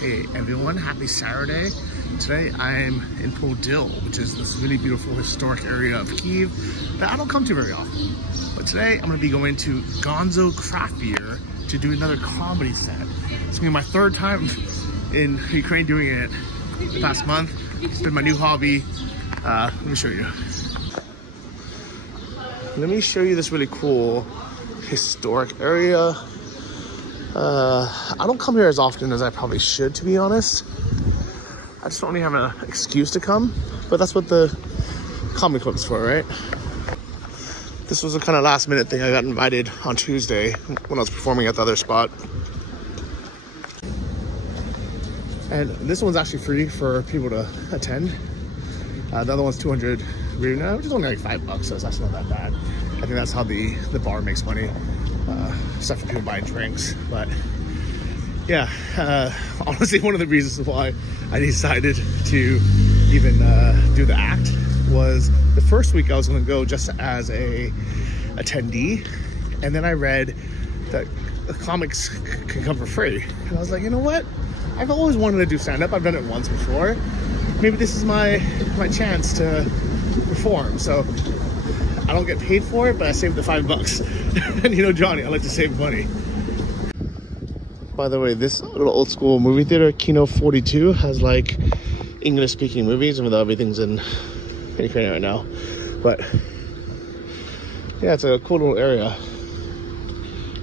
Hey everyone, happy Saturday. Today I'm in Podil, which is this really beautiful historic area of Kyiv that I don't come to very often. But today I'm going to be going to Gonzo Craft Beer to do another comedy set. It's going to be my third time in Ukraine doing it the past month. It's been my new hobby. Let me show you. Let me show you this really cool historic area. I don't come here as often as I probably should, to be honest. I just don't really have an excuse to come, but that's what the comedy club is for, right? This was a kind of last minute thing. I got invited on Tuesday when I was performing at the other spot. And this one's actually free for people to attend. The other one's 200 hryvnia, which is only like $5, so it's actually not that bad. I think that's how the bar makes money. Except for people buying drinks. But yeah, honestly, one of the reasons why I decided to even do the act was the first week I was going to go just as a attendee, and then I read that comics can come for free, and I was like, you know what, I've always wanted to do stand-up. I've done it once before. Maybe this is my chance to perform. So I don't get paid for it, but I saved the $5. And you know Johnny, I like to save money. By the way, this little old school movie theater, Kino 42, has like English speaking movies, even though everything's in Ukraine right now. But yeah, it's a cool little area.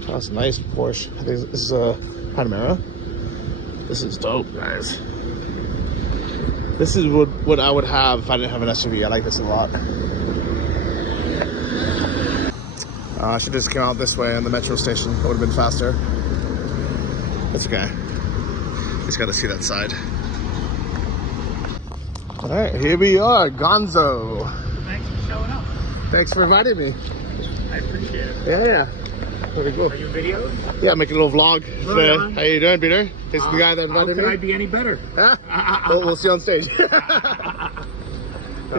Oh, that's nice, Porsche. I think this is a Panamera. This is dope, guys. This is what I would have if I didn't have an SUV. I like this a lot. I should just come out this way on the metro station. It would have been faster. That's okay. Just got to see that side. All right, here we are, Gonzo. Thanks for showing up. Thanks for inviting me. I appreciate it. Yeah. Very cool. Are you videoed? Yeah, I'm making a little vlog. How you doing, Peter? This is the guy that invited me. How can I be any better? We'll see you on stage. Good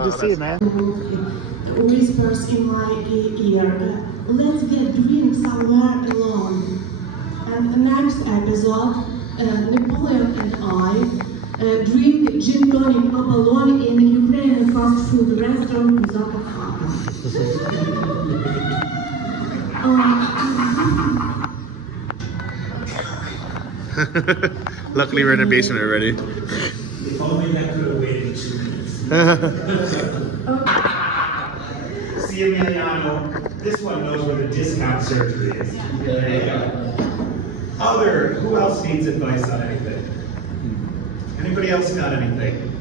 to see you, man. Whispers in my ear, let's get drink somewhere alone. And the next episode, Napoleon and I drink gin tonic up alone in a Ukrainian fast food restaurant without a cup. Luckily we're in a basement already. If only that could have waited 2 minutes. See, Emiliano, this one knows where the discount surgery is. There you go. Who else needs advice on anything? Anybody else got anything?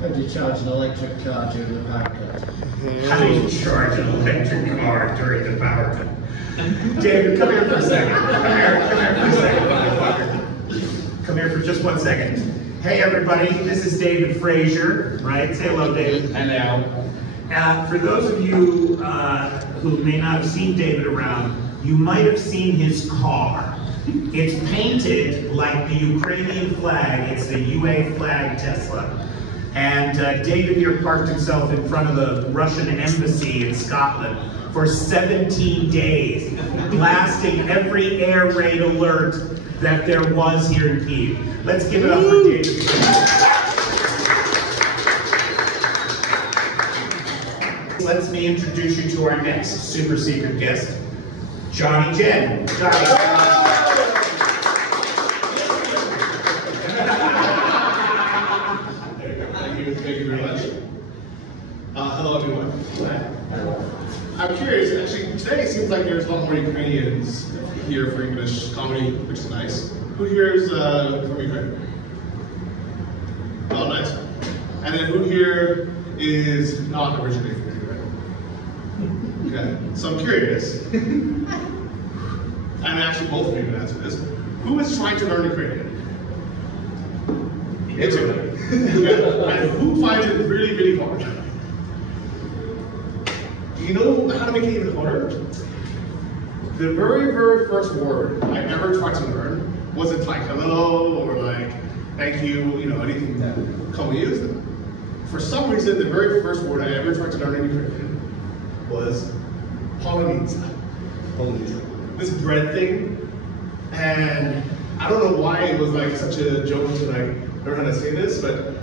How do you charge an electric car during the power cut? How do you charge an electric car during the power cut? David, come here for a second. Come here for a second, motherfucker. Come here for just 1 second. Hey everybody, this is David Frazier, right? Say hello, David. Hello. For those of you who may not have seen David around, you might have seen his car. It's painted like the Ukrainian flag. It's the UA flag Tesla. And David here parked himself in front of the Russian embassy in Scotland for 17 days, blasting every air raid alert that there was here in Kyiv. Let's give it up for David. Let me introduce you to our next super secret guest, Johnny Jen. Johnny. Thank you very much. Hello, everyone. I'm curious, actually, today it seems like there's a lot more Ukrainians here for English comedy, which is nice. Who here is from Ukraine? Oh, nice. And then who here is not originally from Ukraine? Okay, so I'm curious. And actually, both of you can answer this. Who is trying to learn Ukrainian? Everybody. And who finds it really, really hard? Do you know how to make it even harder? The very, very first word I ever tried to learn wasn't like hello or like thank you, you know, anything that can we use them. For some reason, the very first word I ever tried to learn in Ukrainian was polonitsa. This bread thing. And I don't know why it was like such a joke to like learn how to say this, but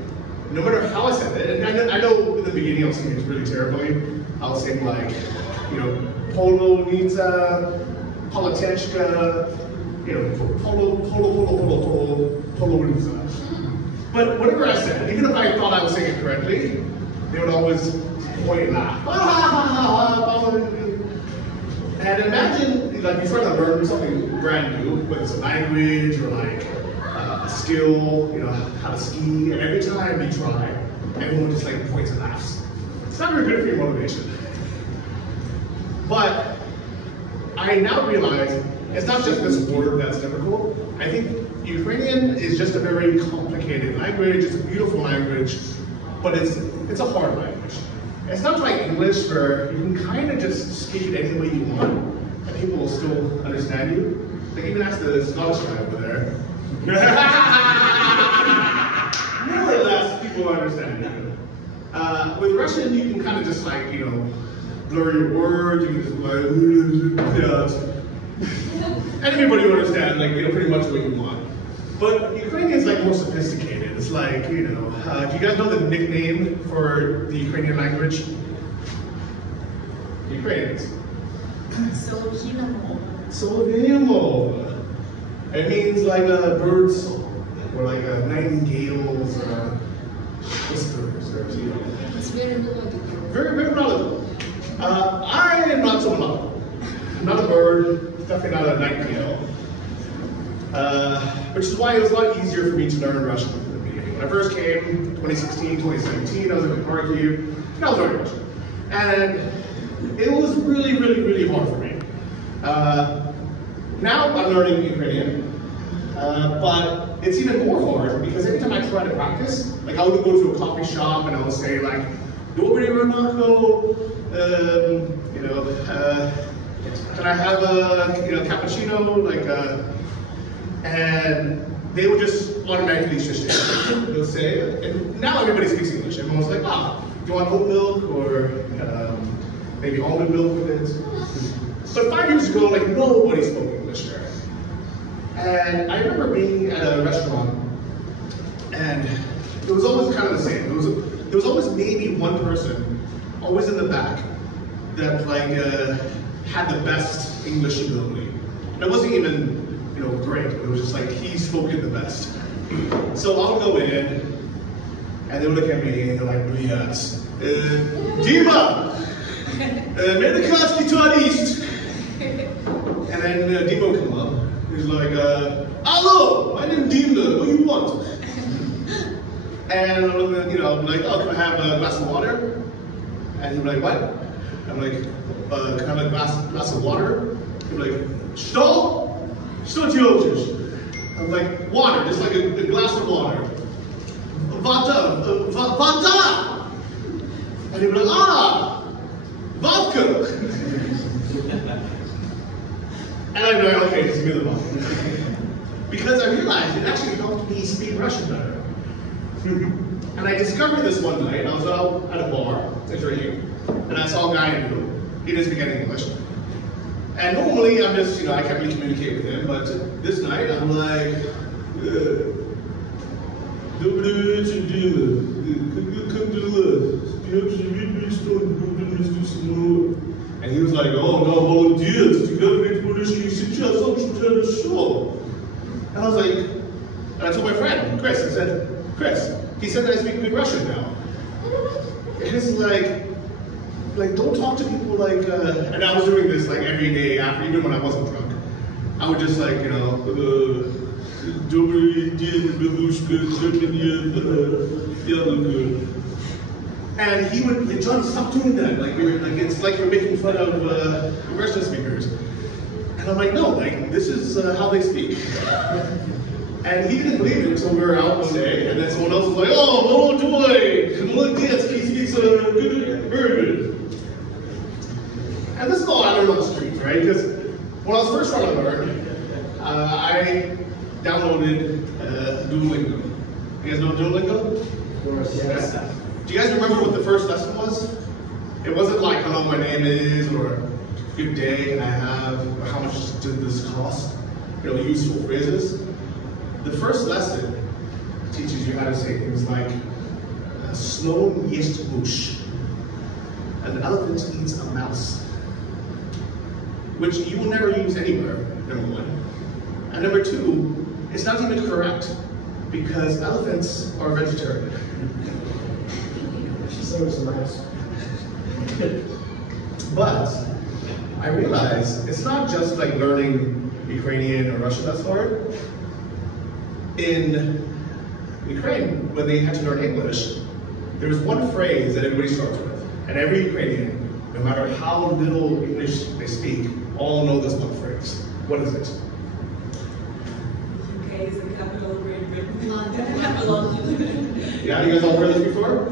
no matter how I said it, and I know in the beginning I was saying it really terribly. I was saying like, you know, polonita, politechka, you know, polonita. But whatever I said, even if I thought I was saying it correctly, they would always point and laugh. And imagine, like, you're trying to learn something brand new, whether it's a language or like a skill, you know, how to ski, and every time you try, everyone just like points and laughs. It's not very good for your motivation. But I now realize it's not just this word that's difficult. I think Ukrainian is just a very complicated language. It's a beautiful language, but it's a hard language. It's not like English where you can kind of just speak it any way you want, and people will still understand you. Like even ask the Scottish guy over there. More or less, people understand you. With Russian, you can kind of just like, you know, blur your words. You can just like, and everybody will understand, like, you know, pretty much what you want. But Ukrainian is like more sophisticated. It's like, you know, do you guys know the nickname for the Ukrainian language? Ukrainians. Solvinimo. It means like a bird song, or like a nightingale's whispers, or you know. It's very melodic. Very, very melodic. I am not so melodic. I'm not a bird, definitely not a nightingale. Which is why it was a lot easier for me to learn Russian from the beginning. When I first came, 2016, 2017, I was in Kharkiv, and I was learning Russian. And it was really, really, really hard for me. Now I'm learning Ukrainian, but it's even more hard because every time I try to practice, like I would go to a coffee shop and I would say like, Dobry Renako, you know, can I have a cappuccino, like, and they would just automatically switch to English. They'll say, and now everybody speaks English. Everyone's like, do you want oat milk or maybe almond milk with it? But 5 years ago, like nobody spoke English there. And I remember being at a restaurant, and it was always kind of the same. There was always maybe one person, always in the back, that like had the best English ability. And it wasn't even, you know, great. It was just like he spoke it the best. So I'll go in, and they would look at me and they're like, "Yes, Dima, Amerikanski tourist." And then Dima would come up. He's like, "Hello, my name's Dima. What do you want?" And I'm looking, you know, I'm like, "Oh, can I have a glass of water?" And he'd be like, "What?" I'm like, "Can I have a glass of water?" He'd be like, "Что? Что делаешь?" I'm like, "Water, just like a glass of water." Вода! And he'd be like, vodka! And I'd be like, okay, just give me the vodka. Because I realized it actually helped me speak Russian better. And I discovered this one night. I was out at a bar, drinking, and I saw a guy I knew. He didn't speak any English. And normally I'm just, you know, I can't really communicate with him, but this night I'm like, "Добрый вечер, Дима. Как дела? And he was like, "Oh, no, молодец, ты говоришь по-русски сейчас очень хорошо." And I was like, and I told my friend, Chris, I said, "Chris, he said that I speak good Russian now." And it's like don't talk to people like, and I was doing this like every day after, even when I wasn't drunk. I would just like, you know, "Добрый день, бабушка, яблоко." And he would, like, "John, stop doing that. Like it's like you're making fun of Russian speakers." And I'm like, "No, like this is how they speak." And he didn't believe it until we were out one day, and then someone else was like, "Oh, молодой, молодец, he speaks good, very good." And this is all I learned on the streets, right? Because when I was first trying to learn, I downloaded Duolingo. You guys know Duolingo? Yes. Do you guys remember what the first lesson was? It wasn't like, "Hello, my name is," or "Good day, can I have," or "How much did this cost?" You know, useful phrases. the first lesson teaches you how to say things like, Sloan jest bush. An elephant eats a mouse. Which you will never use anywhere, number one. And number two, it's not even correct, because elephants are vegetarian. So is the mouse. But I realized it's not just like learning Ukrainian or Russian that's hard. In Ukraine, when they had to learn English, there was one phrase that everybody starts with. And every Ukrainian, no matter how little English they speak, all know this one phrase. What is it? UK is the capital of Great Britain. London. Yeah, you guys all heard this before?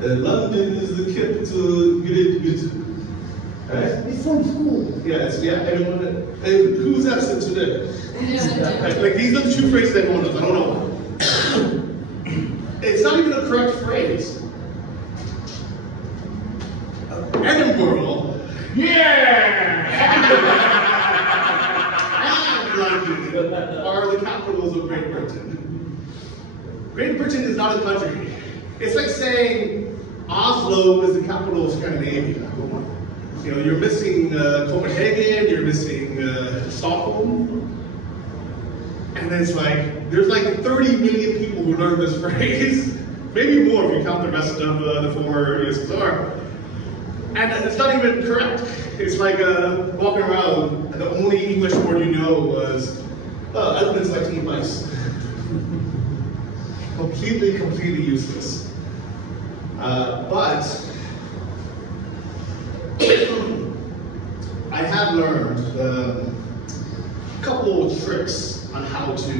London is the capital of Great Britain. Right? It's so cool. Yeah, everyone. Who's absent today? Like these are the two phrases everyone knows. I don't know. It's not even a correct phrase. Edinburgh, yeah, and London are the capitals of Great Britain. Great Britain is not a country. It's like saying Oslo is the capital of Scandinavia. You know, you're missing Copenhagen, you're missing Stockholm. And then it's like, there's like 30 million people who learn this phrase. Maybe more if you count the rest of the former USSR. And it's not even correct. It's like walking around and the only English word you know was, elephants like to eat mice. Completely useless. But I have learned a couple of tricks on how to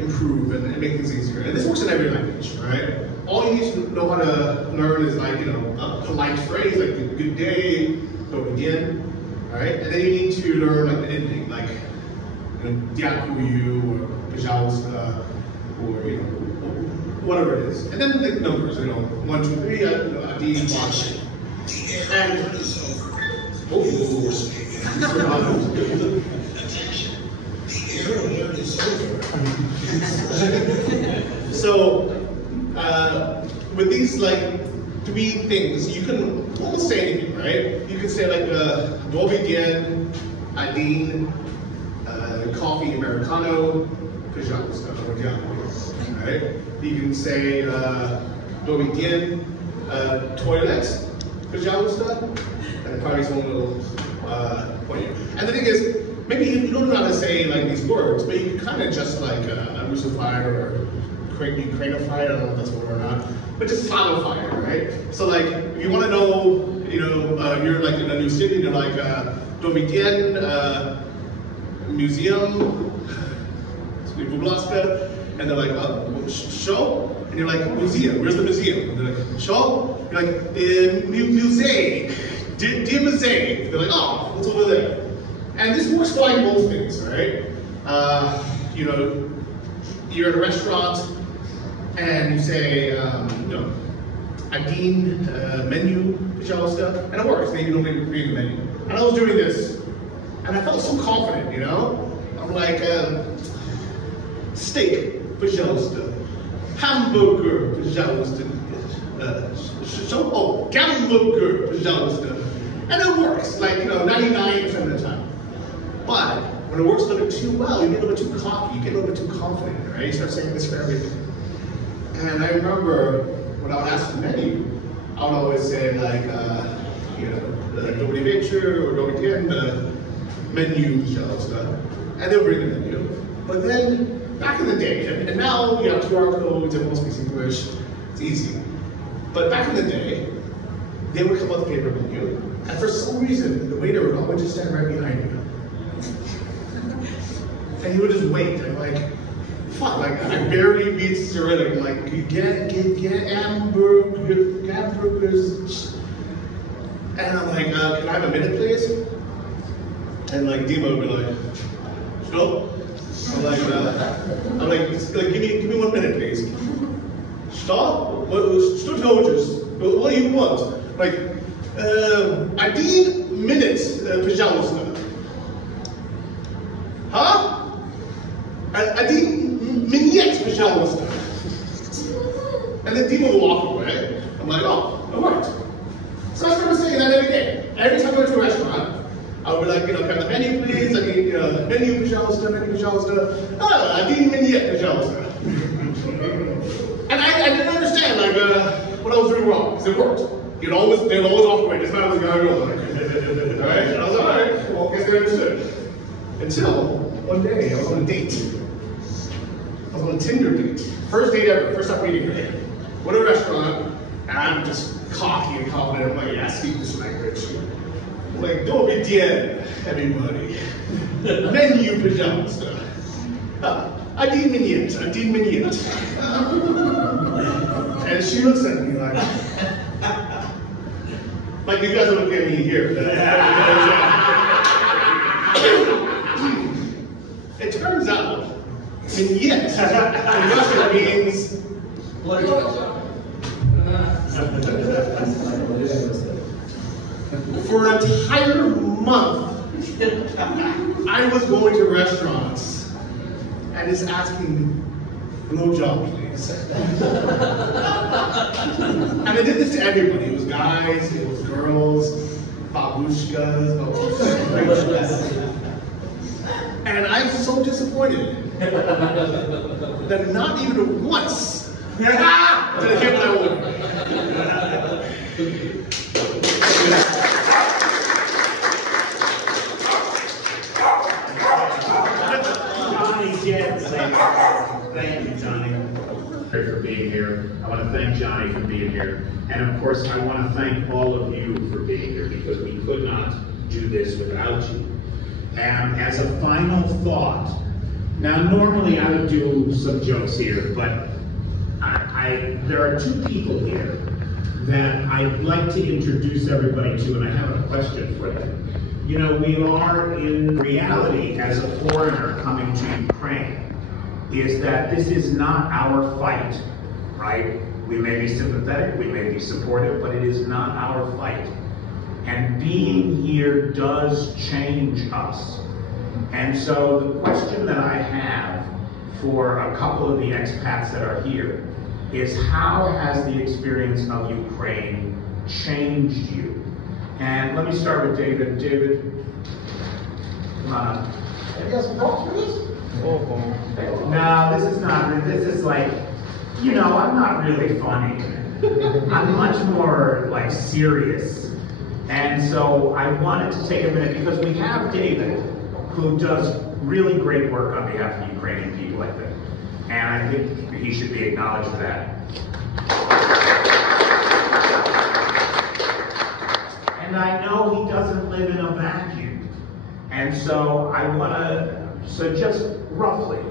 improve and make things easier. And this works in every language, right? All you need to know how to learn is like, you know, a polite phrase like good day, go again, right? And then you need to learn like the ending, like, you know, Dyakuyu or Pajausta or, you know, whatever it is. And then the numbers, you know, 1, 2, 3, Adi, Bashi. And, so, with these like 3 things, you can almost say anything, right? You can say like Dobry Dien, Adin, coffee Americano, Pajausta, right? You can say Dobry Dien, toilet, Pajausta, and probably some little point. And the thing is, maybe you don't know how to say like these words, but you can kind of just like Russify or Ukrainify, I don't know if that's a word or not, but just Slavify it, right? So like, if you want to know, you know, you're like in a new city, you're like, Dobry Dien, museum, Bublaska, and they're like, show? And you're like, museum, where's the museum? And they're like, show? You're like, musée, dear musée. They're like, oh, what's over there? And this works for like most things, right? You know, you're at a restaurant and you say, you know, Adin, menu, Pajausta, and it works. Then you don't read the menu. And I was doing this, and I felt so confident, you know? I'm like, steak, Pajausta, hamburger, Pajausta, hamburger, Pajausta. And it works, like, you know, 99% of the time. But when it works a little bit too well, you get a little bit too cocky, you get a little bit too confident, right? You start saying this for everything. And I remember when I would ask the menu, I would always say like, you know, Dobry Вечер or Dobry Dien, menu, stuff. And they'll bring the menu. But then, back in the day, and now you have QR codes, everyone speaks English, it's easy. But back in the day, they would come up with a paper menu, and for some reason, the waiter would always just stand right behind you. And he would just wait, and like, fuck, like, I barely read Cyrillic, like, get hamburgers. And I'm like, can I have a minute, please? And like, Dima would be like, no? I'm like, give me 1 minute, please. Stop? What do you want? Like, I need minutes, Pajausta. Huh? I need Minette, пожалуйста. And then people will walk away. I'm like, oh, it worked. So I started saying that every day. Every time I went to a restaurant, I would be like, can I have the menu, please? I need, menu, пожалуйста, menu, пожалуйста. I need Minette, пожалуйsta. And I didn't understand, like, what I was doing wrong, because it worked. They'd always walk away, just not as a guy goes. Alright? And I was like, alright, well, I guess they understood. Until one day, I was on a date. I was on a Tinder date. First date ever, first time meeting her. Went to a restaurant, and I'm just cocky and confident. I'm like, yeah, I speak this language. I'm like, don't be dead, everybody. Menu пожалуйста. I need Minette. And she looks at me like you guys don't look at me here. It turns out, Minette in Russian means for an entire month, I was going to restaurants and just asking, blowjob, please. And I did this to everybody. It was guys, it was girls, babushkas. And I'm so disappointed that not even once did I get my order. Thank you, Johnny, for being here. I want to thank Johnny for being here. And of course, I want to thank all of you for being here, because we could not do this without you. And as a final thought, now normally I would do some jokes here, but there are two people here that I'd like to introduce everybody to, and I have a question for them. You know, we are in reality as a foreigner coming to Ukraine, is that this is not our fight, right? We may be sympathetic, we may be supportive, but it is not our fight. And being here does change us. And so the question that I have for a couple of the expats that are here is, how has the experience of Ukraine changed you? And let me start with David. David, come on up. Have you guys gone through this? No, this is not, this is like, you know, I'm not really funny. I'm much more like serious. And so I wanted to take a minute, because we have David, who does really great work on behalf of Ukrainian people, I think. And I think he should be acknowledged for that. And I know he doesn't live in a vacuum. And so I want to, so just roughly,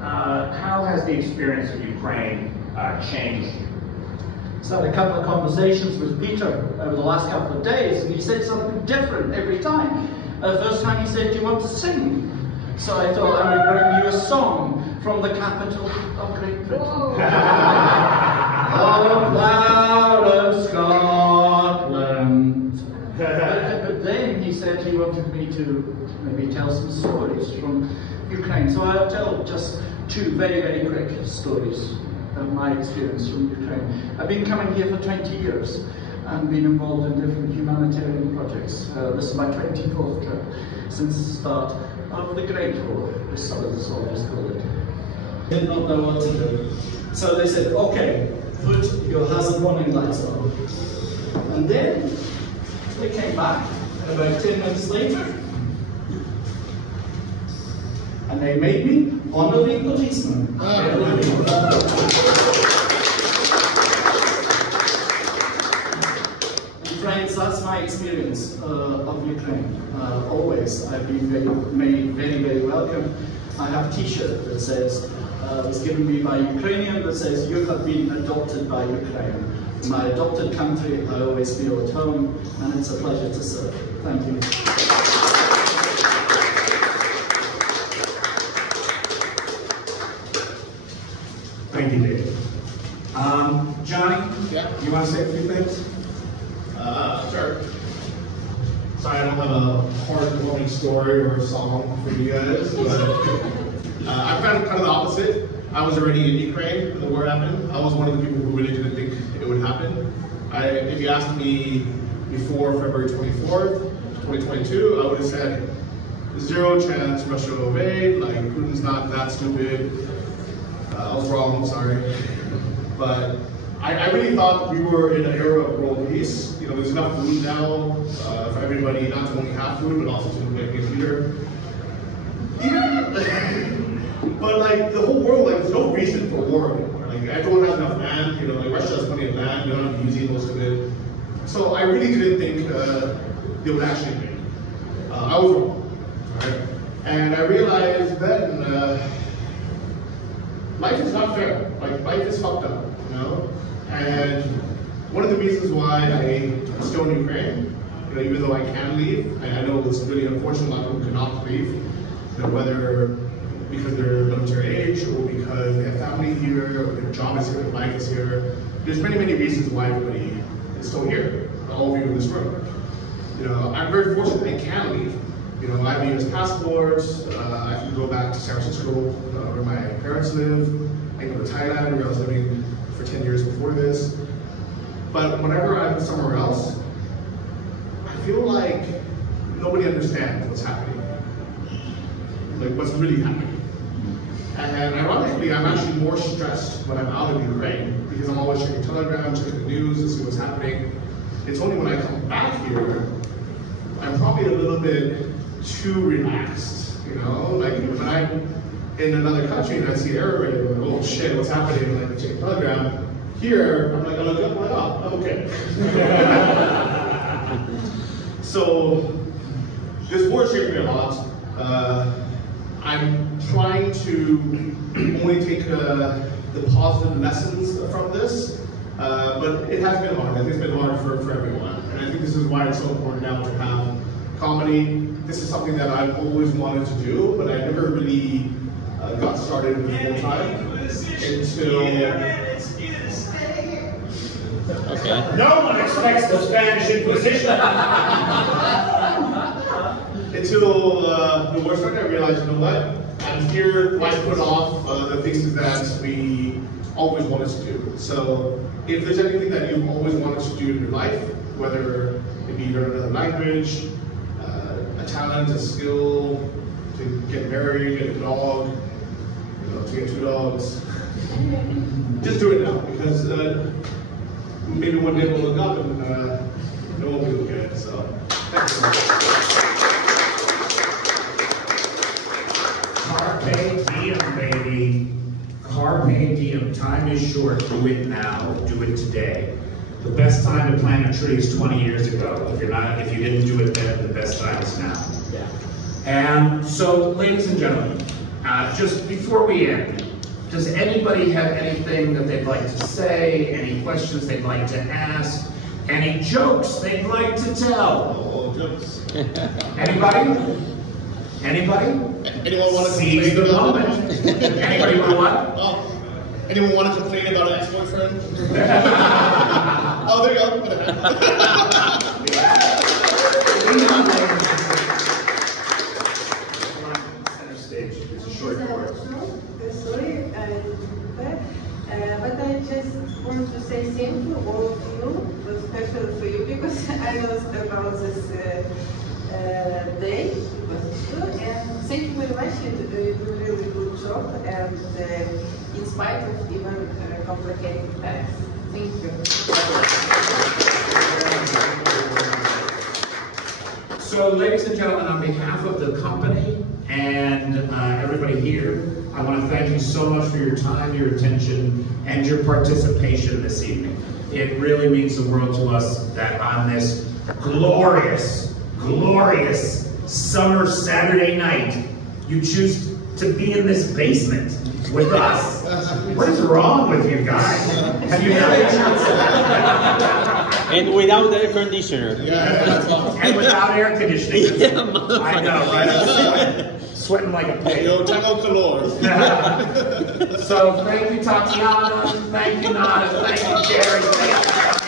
how has the experience of Ukraine changed you? So I had a couple of conversations with Peter over the last couple of days, and he said something different every time. The first time he said, do you want to sing? So I thought I would bring you a song from the capital of Great Britain. Oh, flower of Scotland. But then he said he wanted me to maybe tell some stories from Ukraine. So I'll tell just two very, very quick stories of my experience from Ukraine. I've been coming here for 20 years and been involved in different humanitarian projects. This is my 24th trip since the start of the Great War, as some of the soldiers call it. Did not know what to do. So they said, okay, put your hazard warning lights on. And then they came back, and about 10 minutes later, and they made me honorary policeman. Friends, that's my experience of Ukraine. Always, I've been made very, very welcome. I have a T-shirt that says, was given me by a Ukrainian, that says, you have been adopted by Ukraine. My adopted country, I always feel at home, and it's a pleasure to serve. Thank you. Thank you, David. Johnny, Yeah? you want to say a few things? Sure. Sorry, I don't have a heartwarming story or a song for you guys, but I've got kind of the opposite. I was already in Ukraine when the war happened. I was one of the people who really didn't think it would happen. If you asked me before February 24th, 2022, I would have said, 0 chance Russia will invade, like Putin's not that stupid. I was wrong, I'm sorry. But I really thought we were in an era of world peace. You know, there's enough food now for everybody, not to only have food, but also to make a heater. But like the whole world, like there's no reason for war anymore. Like everyone has enough land, you know, like Russia has plenty of land, they're not using most of it. So I really didn't think they would actually invade. I was wrong, right? And I realized then life is not fair. Like life is fucked up, you know? And one of the reasons why I'm still in Ukraine, you know, even though I can leave, I know it's really unfortunate a lot of people cannot leave, you know, whether because they're military age or because they have family here or their job is here, their life is here. There's many, many reasons why everybody is still here, all of you in this room. You know, I'm very fortunate I can leave. You know, I have a US passport, I can go back to San Francisco where my parents live, I can go to Thailand where I was living for 10 years before this. But whenever I'm somewhere else, I feel like nobody understands what's happening. Like what's really happening. And ironically, I'm actually more stressed when I'm out of Ukraine because I'm always checking Telegram, checking the news to see what's happening. It's only when I come back here, I'm probably a little bit too relaxed, you know? Like when I'm in another country and I see air raid, I'm like, oh shit, what's happening? And I check Telegram. Here, I'm like, I look up, I'm like, oh, okay. So, this war shaped me a lot. I'm trying to only take the positive lessons from this, but it has been hard. I think it's been hard for everyone. And I think this is why it's so important now to have comedy. This is something that I've always wanted to do, but I never really got started full time until... Okay. No one expects the Spanish Inquisition. Until the war started, I realized, you know what? I'm here, why put off the things that we always wanted to do? So, if there's anything that you've always wanted to do in your life, whether it be learn another language, a talent, a skill, to get married, get a dog, you know, to get 2 dogs, just do it now, because maybe one day we'll look up and it won't be good. So, thanks so much. Carpe diem, baby. Carpe diem. Time is short. Do it now. Do it today. The best time to plant a tree is 20 years ago. If you didn't do it then, the best time is now. Yeah. And so, ladies and gentlemen, just before we end, does anybody have anything that they'd like to say? Any questions they'd like to ask? Any jokes they'd like to tell? Oh, jokes. Anybody? Anybody? Anyone want to seize the moment? Anybody want what? Oh, anyone want to complain about an ex-boyfriend? Oh, there you go. Center stage. It's a short course. Sorry, but I just want to say thank you, all of you, but especially for you, because I know about this day. And thank you very much. You do a really good job, and in spite of even complicated times. Thank you. So, ladies and gentlemen, on behalf of the company and everybody here, I want to thank you so much for your time, your attention, and your participation this evening. It really means the world to us that on this glorious, glorious summer Saturday night, you choose to be in this basement with us. What is wrong with you guys? Have you never... And without air conditioner. And without air conditioning. I know, right? Sweating like a pig. Yo, tengo calor. So thank you, Tatiana. Thank you, Nada. Thank you, Jerry. Thank you.